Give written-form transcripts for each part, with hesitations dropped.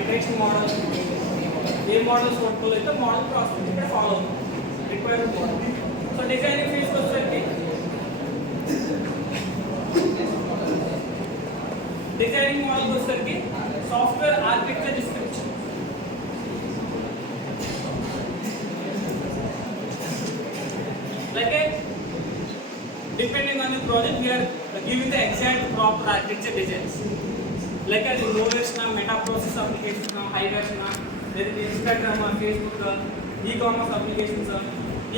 Iteration model ఏ models వర్క్ఫుల్ అయితే మోడల్ ప్రాసెస్ ఇక్కడ ఫాలో అవుతుంది required model. So designing phase వచ్చేసరికి డిజైనింగ్ మోడల్ వచ్చేసరికి software architecture description, like depending on the project we are giving the exact proper architecture designs, like as low version meta process applications, high version there is Instagram, Facebook, e-commerce applications.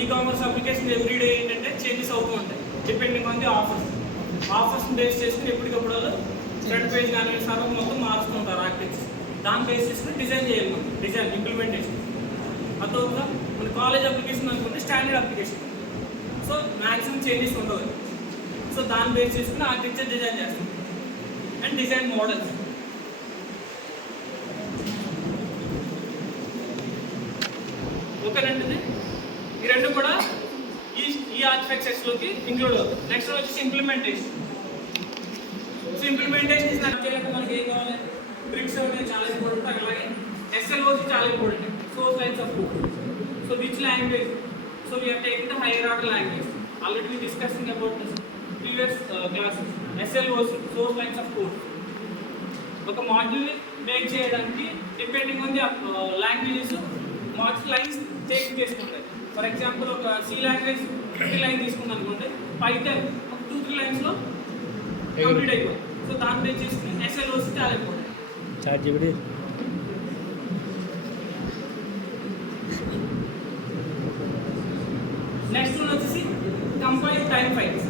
E-commerce applications every day ఏంటంటే చేంజెస్ అవుతూ ఉంటాయి depending on the offers base చేసుకుని ఎప్పటికప్పుడు front page కానీ సర్వర్ మొత్తం మారుస్తుంటారు ఆర్కిటెక్చర్. దాని బేస్ చేసుకుని డిజైన్ చేయాలి మనం, డిజైన్ ఇంప్లిమెంటేషన్. అదొక మన కాలేజ్ అప్లికేషన్ అనుకుంటే standard application, so maximum changes ఉండవు. సో దాన్ని బేస్ చేసుకుని ఆర్కిటెక్చర్ డిజైన్ చేస్తాం. అండ్ డిజైన్ మోడల్స్ ఓకేనండి. ఈ రెండు కూడా ఈ ఆర్కిటెక్చర్స్లోకి ఇంక్లూడ్ అవుతుంది. నెక్స్ట్ వచ్చేసి ఇంప్లిమెంటేషన్. సో ఇంప్లిమెంటేషన్ చేయాలంటే మనకి ఏం కావాలి, బ్రిక్స్ అనేది చాలా ఇంపార్టెంట్, అలాగే SLOC చాలా important, source lines of code. So which language, so we are taking the higher order language. Already we discussing about this previous classes. SLOC, source lines of code. ఒక module make చేయడానికి depending on the languages module lines take చేసుకుంటాయి. For example ఒక C language 50 లైన్ తీసుకుందాం అనుకోండి, పైథాన్ ఒక 2-3 లైన్స్లో కంప్లీట్ అయిపోయింది. సో దాన్ని బేస్ చేసుకుని SLOC చాలా ఇంపార్టెంట్. ChatGPT నెక్స్ట్ వన్ వచ్చేసి compile time files.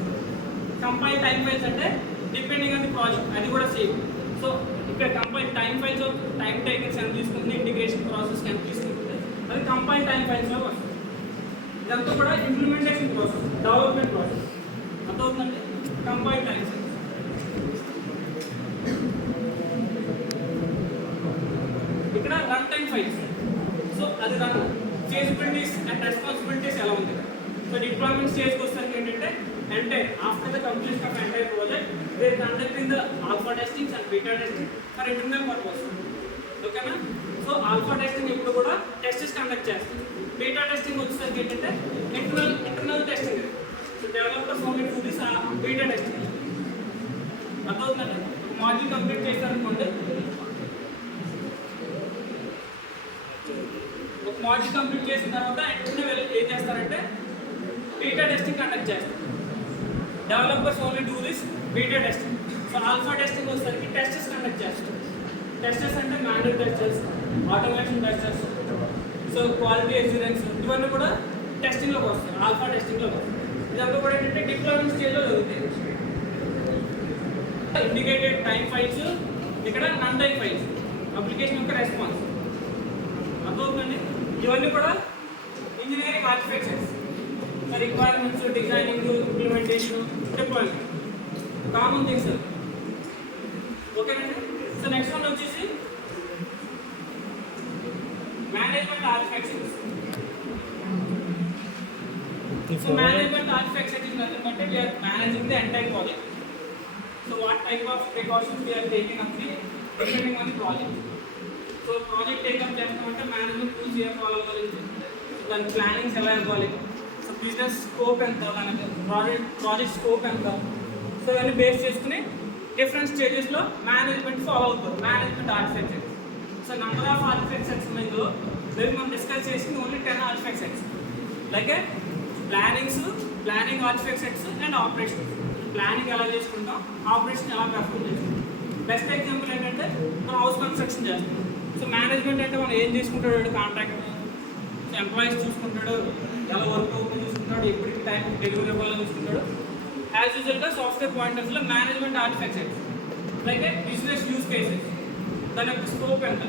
Compile time files అంటే డిపెండింగ్ ఆన్ ది ప్రాజెక్ట్, అది కూడా సేమ్. సో ఇక్కడ compile time files time takings ఎంత తీసుకుంటుంది, ఇంటిగ్రేషన్ ప్రాసెస్ ఎంత తీసుకుంటుంది, అది కంపైల్ టైమ్ ఫైల్స్లో వస్తుంది. ఇదంతా కూడా ఇంప్లిమెంటేషన్ ప్రాసెస్, డెవలప్మెంట్ ప్రాసెస్ అర్థమవుతుందండి. కంపైల్ టైమ్ ఫైల్స్ ఇక్కడ రన్ టైమ్ ఫైల్స్. సో అది రన్ ఫీజిబిలిటీస్ అండ్ రెస్పాన్సిబిలిటీస్ ఎలా ఉంది. సో డిప్లాయ్మెంట్ స్టేజ్కి వచ్చేసరికి ఏంటంటే అంటే after the completion of entire project they conducting the alpha testings and beta testing for internal purpose. ఓకేనా. సో ఆల్ఫా టెస్టింగ్ ఇప్పుడు కూడా టెస్టెస్ కండక్ట్ చేస్తారు. బీటా టెస్టింగ్ వచ్చేసరికి ఏంటంటే internal testing. So developers only to this beta testing. అర్థమవుతుందంటే module complete చేస్తారనుకోండి, ఒక module complete చేసిన తర్వాత వెంటనే ఏం చేస్తారంటే బీటా టెస్టింగ్ కండక్ట్ చేస్తారు. Developers only do this beta testing. So alpha testing వచ్చేసరికి టెస్టెస్ కండక్ట్ చేస్తారు. టెస్టెస్ అంటే manual testers, automation testers, so quality experience, ఇవన్నీ కూడా టెస్టింగ్లోకి వస్తాయి, ఆల్ఫా టెస్టింగ్లోకి వస్తాయి. ఇదంతా కూడా ఏంటంటే డిప్లాయ్మెంట్ స్టేజ్లో జరుగుతాయి. ఇండికేటెడ్ టైం ఫైల్స్, ఇక్కడ నన్ టైం ఫైల్స్, అప్లికేషన్ యొక్క రెస్పాన్స్. అర్థమవుతుందండి. ఇవన్నీ కూడా engineering architectures, requirements, designing, implementation, deployment, common things. ఓకేనండి. సో నెక్స్ట్ వన్ వచ్చేసి management architectures. So management architecture is nothing but we are managing the entire project. So what type of precautions we are taking up depending on the project. So project take up చేస్తామంటే management tools ఏ ఫాలో అవ్వాలి, దాని ప్లానింగ్స్ ఎలా ఇవ్వాలి, so business scope ఎంత, దానికి project scope ఎంత, సో ఇవన్నీ బేస్ చేసుకుని డిఫరెంట్ స్టేజెస్లో మేనేజ్మెంట్ ఫాలో అవుతుంది. Management architecture. So number of architectures ఉన్నాయో రేపు మనం డిస్కస్ చేసింది ఓన్లీ 10 architectures. Like planning architectures and operation. Planning ఎలా చేసుకుంటాం, ఆపరేషన్ ఎలా పెర్ఫార్మ్ చేసుకుంటాం. బెస్ట్ ఎగ్జాంపుల్ ఏంటంటే మనం హౌస్ కన్స్ట్రక్షన్ చేస్తాం. సో మేనేజ్మెంట్ అంటే మనం ఏం తీసుకుంటాడు, కాంట్రాక్ట్, సో ఎంప్లాయీస్ చూసుకుంటాడు, ఎలా వర్క్ అవుతుంది చూసుకుంటాడు, ఎప్పటికి టైం డెలివరీ అవ్వాలని చూసుకుంటాడు. యాజ్ యూజువల్గా సాఫ్ట్వేర్ పాయింటర్స్లో management architecture like business use cases, దాని యొక్క స్కోప్ ఎంత,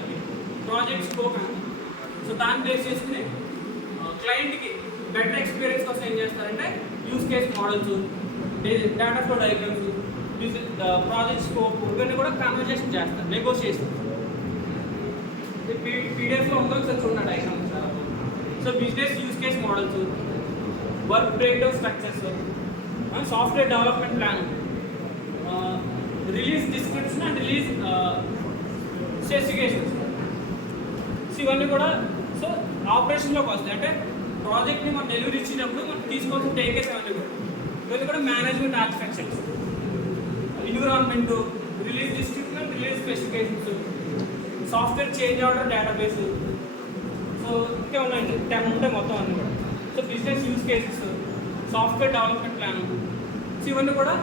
ప్రాజెక్ట్ స్కోప్ ఎంత, సో దాన్ని బేస్ చేసుకుని క్లయింట్కి బెటర్ ఎక్స్పీరియన్స్ కోసం ఏం చేస్తారంటే use case models, data flow diagrams, project scope ఇవన్నీ కూడా కన్వర్జేషన్ చేస్తారు, నెగోషియేషన్. పీడిఎఫ్లో ఉందో ఒకసారి చూడండి diagram sir. So business use case models, work break down structures, software development plan, release description and release specifications. ఇవన్నీ కూడా సో ఆపరేషన్లోకి వస్తాయి. అంటే ప్రాజెక్ట్ని మనం డెలివరీ ఇచ్చినప్పుడు మనం తీసుకోవాల్సిన టేకేస్ అవన్నీ కూడా ఇవన్నీ కూడా management artefacts. Environment, release distribution, release specifications, software change order database, so ఇంకా ఉన్నాయండి 10 ఉంటాయి మొత్తం అన్నీ కూడా. So business use cases, software development plan, so ఇవన్నీ కూడా